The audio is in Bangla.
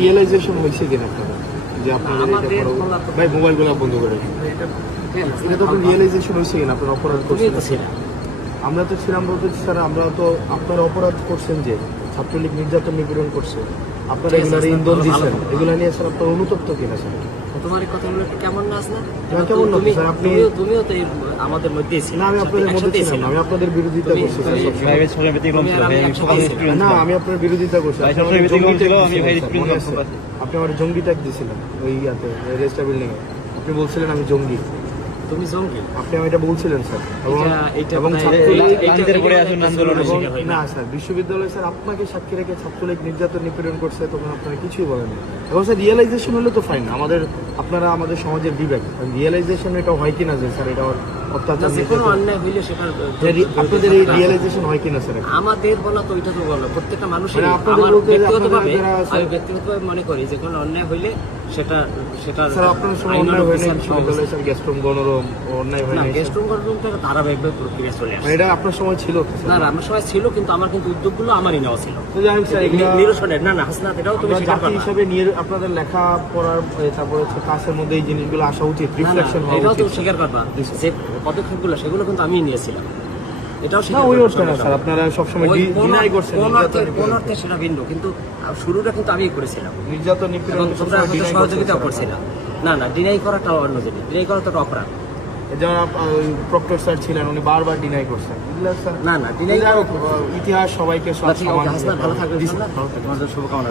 রিয়েলাইজেশন হয়েছে কিনা আপনাদের যে আপনাদের ভাই মোবাইলগুলো বন্ধ করে এটা তো রিয়েলাইজেশন হয়েছে কিনা আপনার অপরাধ করছেন? আমরা তো ছিলাম বলতে স্যার, আমরা তো আপনার অপরাধ করছেন যে ছাত্রলীগ নির্যাতন নিপীড়ন করছে, আপনারা এগুলো ইন্ধন দিচ্ছেন, এগুলো নিয়ে স্যার আপনার অনুতপ্ত কিনা স্যার? তোমার কথাগুলো একটু কেমন না না? কেমন না স্যার? তুমিও তো আমাদের মধ্যে ছিলে না, আমি আপনাদের মধ্যে ছিলাম, আমি আপনাদের বিরোধিতা করছি না, আমি আপনার বিরোধিতা করছি। আপনি আমার জঙ্গি ট্যাগ দিয়েছিলেন ওই ইয়াতে রেজিস্টার বিল্ডিং এ, আপনি বলছিলেন আমি জঙ্গি। তুমি জঙ্গি? আপনি আমি এটা বলছিলেন স্যার। এবং না স্যার, বিশ্ববিদ্যালয় স্যার আপনাকে সাক্ষী রেখে ছাত্রলীগ নির্যাতন নিপীড়ন করছে, তখন আপনারা কিছুই বলেন না। এবং স্যার রিয়েলাইজেশন হলে তো ফাইন, আপনারা আমাদের সমাজের বিবেক, রিয়েলাইজেশন এটা হয় কিনা যে স্যার এটা অত্যাচার অন্যায় হইলে সেটা আপনাদের এই রিয়েলাইজেশন হয় কিনা স্যার? আমাদের বলা তো ওইটা তো বলো প্রত্যেকটা মানুষের ব্যক্তিগতভাবে মনে করি যে কোনো অন্যায় হইলে সেটা স্যার আপনার সময় অন্যায় হয় না বিশ্ববিদ্যালয়ে স্যার গেস্টরুম গণরুম অন্যায় হয় না? গেস্টরুম গণরুমটা ধারাবাহিকভাবে প্রক্রিয়া চলে আসে। এটা আপনার সময় ছিল? না, আমার সময় ছিল, কিন্তু আমার কিন্তু উদ্যোগগুলো আমারই নেওয়া ছিল নিরসনের। না না হাসনাত, এটাও তুমি জাতি হিসাবে আপনাদের লেখা পড়ার তারপরে হচ্ছে কাজের মধ্যে এই জিনিসগুলো আসা উচিত, রিফ্লেকশন হওয়া উচিত। এটাও তুমি স্বীকার করবা যে পদক্ষেপগুলো সেগুলো কিন্তু আমি নিয়েছিলাম। এটাও স্যার আপনারা সবসময় ডিনাই করছেন, কোন অর্থে সেটা ভিন্ন, কিন্তু শুরুটা কিন্তু আমি করেছিলাম। নির্যাতন নিপীড়ন তোমরা সহযোগিতা করছিলাম। না না, ডিনাই করাটা অন্য জিনিস, ডিনাই করা তো অপরাধ। যারা প্রক্টর স্যার ছিলেন উনি বারবার ডিনাই করছেন। না না, ডিনাই ইতিহাস সবাইকে ভালো থাকবে, শুভকামনা।